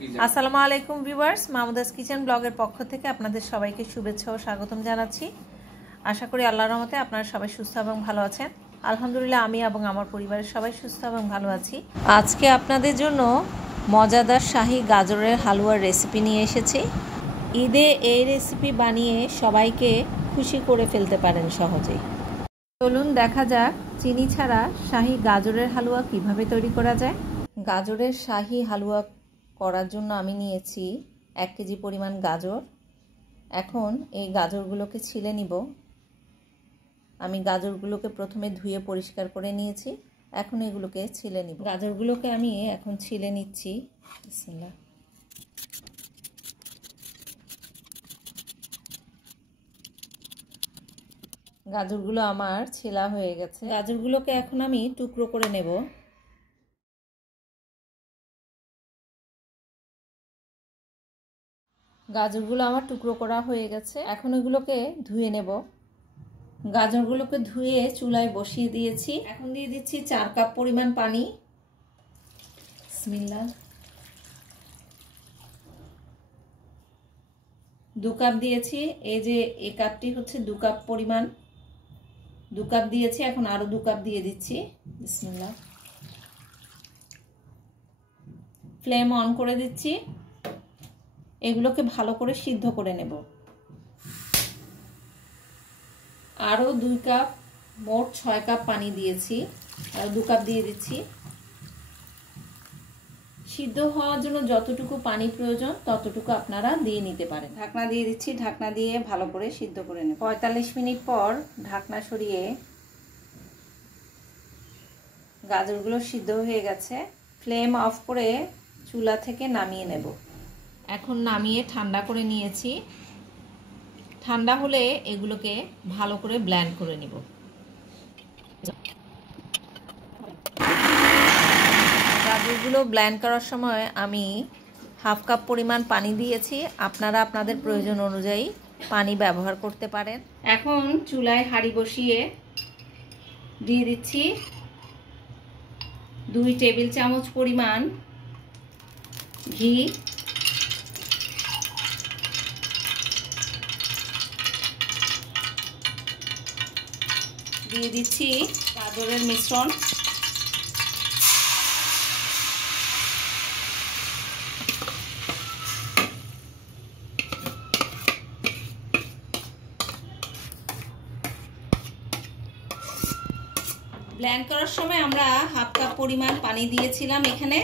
আসসালামু আলাইকুম viewers, Mahmuda's kitchen ব্লগের পক্ষ থেকে আপনাদের সবাইকে শুভেচ্ছা ও স্বাগতম জানাচ্ছি। আশা করি আল্লাহর রহমতে আপনারা সবাই সুস্থ এবং ভালো আছেন। আলহামদুলিল্লাহ, আমি এবং আমার পরিবারের সবাই সুস্থ এবং ভালো আছি। আজকে আপনাদের জন্য মজাদার শাহী গাজরের হালুয়ার রেসিপি নিয়ে এসেছি। ঈদে এই রেসিপি বানিয়ে সবাইকে খুশি করে ফেলতে পারেন সহজেই। চলুন দেখা যাক চিনি ছাড়া শাহী গাজরের হালুয়া কিভাবে তৈরি করা যায়। গাজরের শাহী হালুয়া করার জন্য আমি নিয়েছি 1 কেজি পরিমাণ গাজর। এখন এই গাজরগুলোকে ছিলে নিব। আমি গাজরগুলোকে প্রথমে ধুয়ে পরিষ্কার করে নিয়েছি, এখন এগুলোকে ছিলে নিব। গাজরগুলোকে আমি এখন ছিলে নিচ্ছি। বিসমিল্লাহ। গাজরগুলো আমার ছেলা হয়ে গেছে। গাজরগুলোকে এখন আমি টুকরো করে নেব। গাজরগুলো আমার টুকরো করা হয়ে গেছে, এখন এগুলোকে ধুয়ে নেব। গাজরগুলোকে ধুয়ে চুলায় বসিয়ে দিয়েছি। এখন দিয়ে দিচ্ছি 4 কাপ পরিমাণ পানি। বিসমিল্লাহ। 2 কাপ দিয়েছি। এই যে এই কাপটি হচ্ছে 2 কাপ পরিমাণ, 2 কাপ দিয়েছি, এখন আরো 2 কাপ দিয়ে দিচ্ছি। বিসমিল্লাহ। ফ্লেম অন করে দিচ্ছি। এগুলোকে ভালো করে সিদ্ধ করে নেব। আরও 2 কাপ, মোট 6 কাপ পানি দিয়েছি, আর 2 কাপ দিয়ে দিচ্ছি। সিদ্ধ হওয়ার জন্য যতটুকু পানি প্রয়োজন ততটুকু আপনারা দিয়ে নিতে পারেন। ঢাকনা দিয়ে দিচ্ছি, ঢাকনা দিয়ে ভালো করে সিদ্ধ করে নেব। 45 মিনিট পর ঢাকনা সরিয়ে গাজরগুলো সিদ্ধ হয়ে গেছে। ফ্লেম অফ করে চুলা থেকে নামিয়ে নেব। এখন নামিয়ে ঠান্ডা করে নিয়েছি। ঠান্ডা হলে এগুলোকে ভালো করে ব্লেন্ড করে নিব। গাজরগুলো ব্লেন্ড করার সময় আমি 1/2 কাপ পরিমাণ পানি দিয়েছি। আপনারা আপনাদের প্রয়োজন অনুযায়ী পানি ব্যবহার করতে পারেন। এখন চুলায় হাঁড়ি বসিয়ে দিয়ে দিচ্ছি 2 টেবিল চামচ পরিমাণ ঘি। দিয়ে দিচ্ছি গাজরের মিশ্রণ। ব্লেন্ড করার সময় আমরা 1/2 কাপ পরিমাণ পানি দিয়েছিলাম এখানে।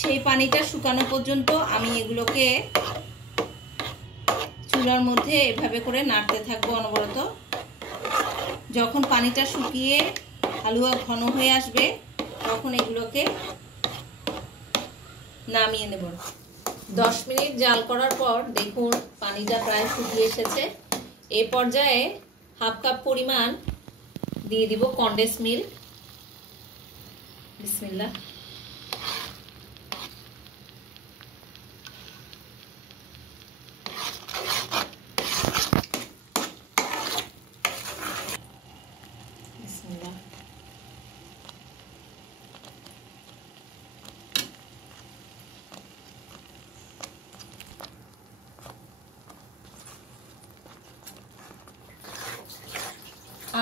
সেই পানিটা শুকানো পর্যন্ত আমি এগুলোকে চুলার মধ্যে এভাবে করে নাড়তে থাকবো অনবরত। যখন পানিটা শুকিয়ে হালুয়া ঘন হয়ে আসবে তখন এগুলোকে নামিয়ে নেব। 10 মিনিট জাল করার পর দেখুন পানিটা প্রায় শুকিয়ে এসেছে। এই পর্যায়ে 1/2 কাপ পরিমাণ দিয়ে দিব কনডেন্স মিল্ক। বিসমিল্লাহ।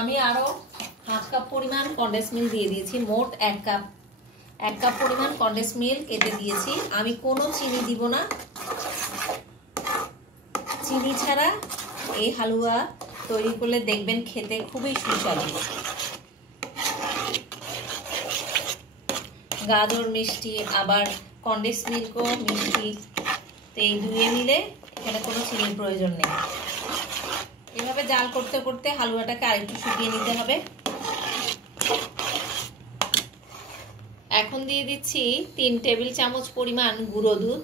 আমি আরো 1/2 কাপ পরিমাণ কনডেন্স মিল্ক দিয়ে দিয়েছি। মোট 1 কাপ পরিমাণ কনডেন্স মিল্ক এতে দিয়েছি। আমি কোনো চিনি দিব না। চিনি ছাড়া এই হালুয়া তৈরি করলে দেখবেন খেতে খুবই সুস্বাদু। গাজর মিষ্টি, আবার কনডেন্স মিল্কও মিষ্টি, তো এই দুয়ে মিলে এখানে কোনো চিনির প্রয়োজন নেই। এভাবে জাল করতে করতে হালুয়াটাকে আরেকটু শুকিয়ে নিতে হবে। এখন দিয়ে দিচ্ছি 3 টেবিল চামচ পরিমাণ গুঁড়ো দুধ।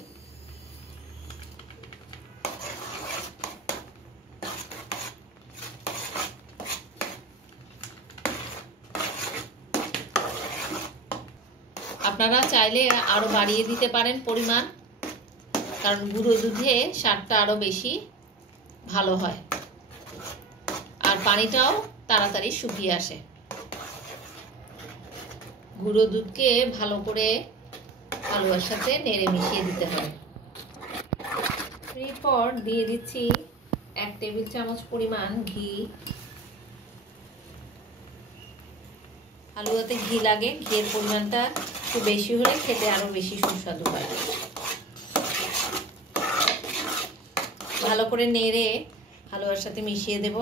আপনারা চাইলে আরো বাড়িয়ে দিতে পারেন পরিমাণ, কারণ গুঁড়ো দুধে স্বাদটা আরো বেশি ভালো হয় আর পানিটাও তাড়াতাড়ি শুকিয়ে আসে। গুঁড়ো দুধকে ভালো করে হালুয়ার সাথে নেড়ে মিশিয়ে দিতে হবে। মিনিট পর দিয়ে দিচ্ছি 1 টেবিল চামচ পরিমাণ ঘি। হালুয়াতে ঘি লাগে, ঘিয়ের পরিমাণটা একটু বেশি হলে খেতে আরো বেশি সুস্বাদু হয়। ভালো করে নেড়ে হালুয়ার সাথে মিশিয়ে দেব।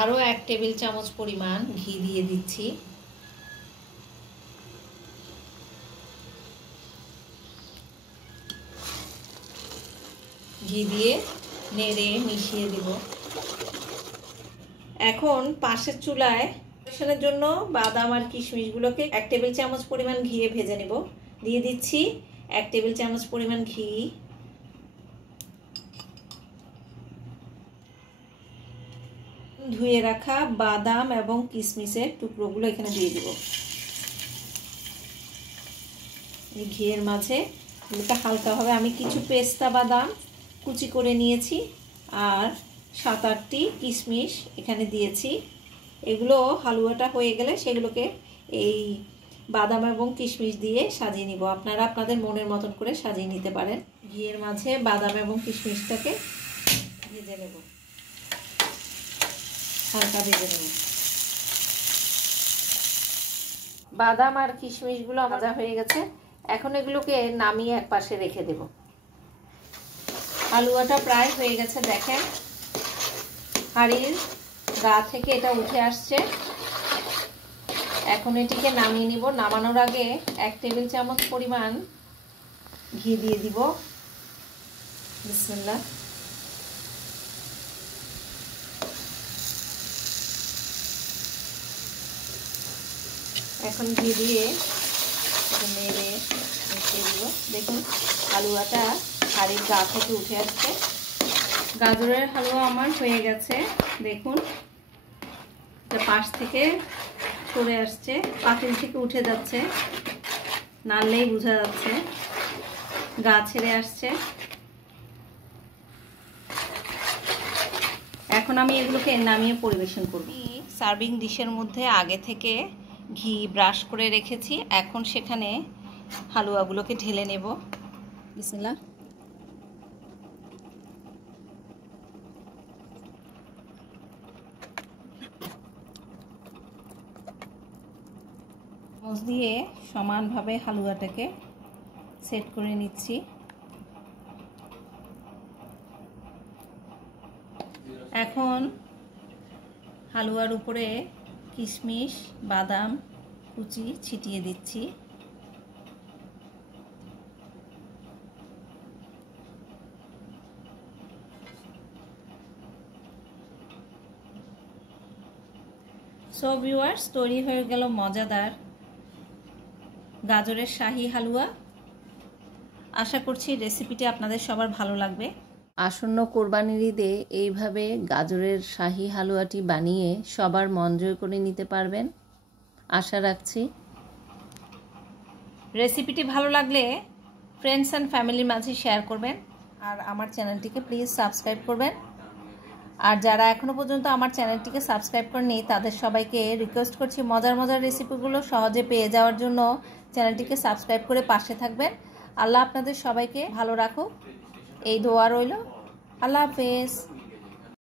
আরো 1 টেবিল চামচ পরিমাণ ঘি দিয়ে দিচ্ছি। ঘি দিয়ে নেড়ে মিশিয়ে দেব। এখন পাশের চুলায় পরিবেশনের জন্য বাদাম আর কিশমিশগুলোকে 1 টেবিল চামচ পরিমাণ ঘিয়ে ভেজে নেব। দিয়ে দিচ্ছি 1 টেবিল চামচ পরিমাণ ঘি। ধুয়ে রাখা বাদাম এবং কিশমিশের টুকরোগুলো এখানে দিয়ে দেব। ঘিয়ের মাঝে হালকাভাবে আমি কিছু পেস্তা বাদাম কুচি করে নিয়েছি আর 7-8টি কিশমিশ এখানে দিয়েছি। এগুলো হালুয়াটা হয়ে গেলে সেগুলোকে এই বাদাম এবং কিশমিশ দিয়ে সাজিয়ে নিব। আপনারা আপনাদের মনের মতন করে সাজিয়ে নিতে পারেন। ঘিয়ের মাঝে বাদাম এবং কিশমিশটাকে ভেজে নেব, হালকা ভেজে নেব। বাদাম আর কিশমিশগুলো ভাজা হয়ে গেছে। এখন এগুলোকে নামিয়ে এক পাশে রেখে দেব। হালুয়াটা প্রায় হয়ে গেছে, দেখেন হাঁড়ির গা থেকে এটা উঠে আসছে। এখন এটিকে নামিয়ে নিব। নামানোর আগে 1 টেবিল চামচ পরিমাণ ঘি দিয়ে দিব। বিসমিল্লাহ। এখন ঘি দিয়ে নেড়ে মিশিয়ে দিব। দেখুন হালুয়াটা হাঁড়ির গা থেকে উঠে আসছে। গাজরের হালুয়া আমার হয়ে গেছে। দেখুন পাশ থেকে সরে আসছে, পাতিল থেকে উঠে যাচ্ছে, নাড়লেই বোঝা যাচ্ছে গা ছেড়ে আসছে। এখন আমি এগুলোকে নামিয়ে পরিবেশন করব। সার্ভিং ডিশের মধ্যে আগে থেকে ঘি ব্রাশ করে রেখেছি। এখন সেখানে হালুয়াগুলোকে ঢেলে নেব। বিসমিল্লাহ। চামচ দিয়ে সমানভাবে হালুয়াটাকে সেট করে নিচ্ছি। এখন হালুয়ার উপরে কিশমিশ বাদাম কুচি ছিটিয়ে দিচ্ছি। সো ভিউয়ার্স, তৈরি হয়ে গেল মজাদার গাজরের শাহী হালুয়া। আশা করছি রেসিপিটি আপনাদের সবার ভালো লাগবে। আসন্ন কোরবানির ঈদে এইভাবে গাজরের শাহী হালুয়াটি বানিয়ে সবার মন জয় করে নিতে পারবেন আশা রাখছি। রেসিপিটি ভালো লাগলে ফ্রেন্ডস অ্যান্ড ফ্যামিলির মাঝে শেয়ার করবেন আর আমার চ্যানেলটিকে প্লিজ সাবস্ক্রাইব করবেন। আর যারা এখনও পর্যন্ত আমার চ্যানেলটিকে সাবস্ক্রাইব করেনি তাদের সবাইকে রিকোয়েস্ট করছি মজার মজার রেসিপিগুলো সহজে পেয়ে যাওয়ার জন্য চ্যানেলটিকে সাবস্ক্রাইব করে পাশে থাকবেন। আল্লাহ আপনাদের সবাইকে ভালো রাখুক, এই দোয়া রইল। আল্লাহ হাফেজ।